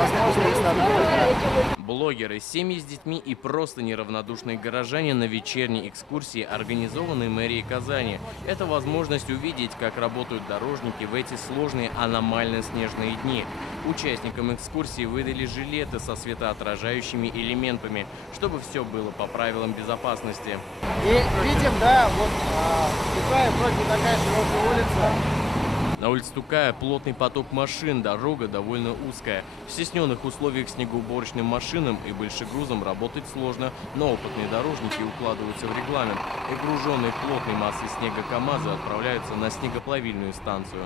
возможно, если она такая. Блогеры, семьи с детьми и просто неравнодушные горожане на вечерней экскурсии, организованной мэрией Казани. Это возможность увидеть, как работают дорожники в эти сложные аномально-снежные дни. Участникам экскурсии выдали жилеты со светоотражающими элементами, чтобы все было по правилам безопасности. И видим, да, вот Тукаев вроде такая широкая улица. На улице Тукая плотный поток машин, дорога довольно узкая. В стесненных условиях снегоуборочным машинам и большегрузам работать сложно, но опытные дорожники укладываются в регламент. И груженные плотной массой снега КАМАЗы отправляются на снегоплавильную станцию.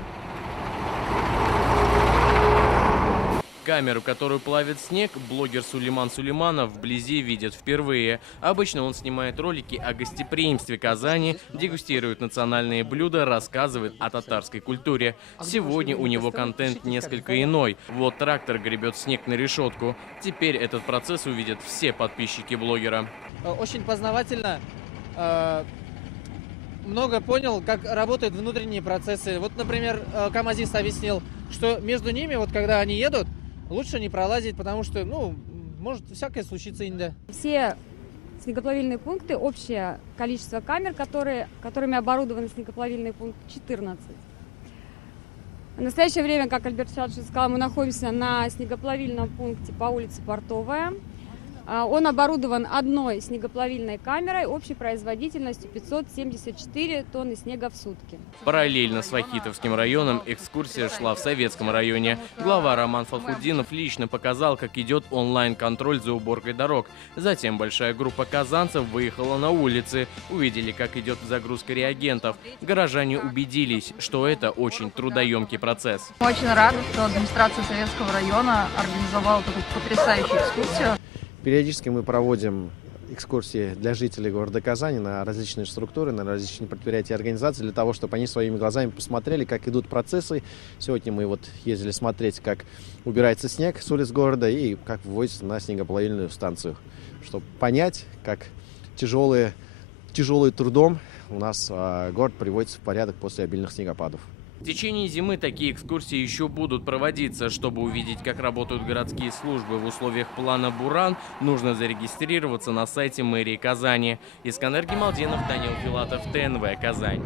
Камеру, которую плавит снег, блогер Сулейман Сулейманов вблизи видит впервые. Обычно он снимает ролики о гостеприимстве Казани, дегустирует национальные блюда, рассказывает о татарской культуре. Сегодня у него контент несколько иной. Вот трактор гребет снег на решетку. Теперь этот процесс увидят все подписчики блогера. Очень познавательно. Много понял, как работают внутренние процессы. Вот, например, КАМАЗист объяснил, что между ними, вот когда они едут, лучше не пролазить, потому что, может всякое случиться иногда. Все снегоплавильные пункты, общее количество камер, которыми оборудованы снегоплавильные пункты, 14. В настоящее время, как Альберт Федорович сказал, мы находимся на снегоплавильном пункте по улице Портовая. Он оборудован одной снегоплавильной камерой общей производительностью 574 тонны снега в сутки. Параллельно с Вахитовским районом экскурсия шла в Советском районе. Глава Роман Фахуддинов лично показал, как идет онлайн-контроль за уборкой дорог. Затем большая группа казанцев выехала на улицы, увидели, как идет загрузка реагентов. Горожане убедились, что это очень трудоемкий процесс. Очень рада, что администрация Советского района организовала такую потрясающую экскурсию. Периодически мы проводим экскурсии для жителей города Казани на различные структуры, на различные предприятия и организации, для того, чтобы они своими глазами посмотрели, как идут процессы. Сегодня мы ездили смотреть, как убирается снег с улиц города и как вывозится на снегоплавильную станцию, чтобы понять, как тяжелым трудом у нас город приводится в порядок после обильных снегопадов. В течение зимы такие экскурсии еще будут проводиться. Чтобы увидеть, как работают городские службы в условиях плана «Буран», нужно зарегистрироваться на сайте мэрии Казани. Искандер Гималдинов, Данил Филатов, ТНВ, Казань.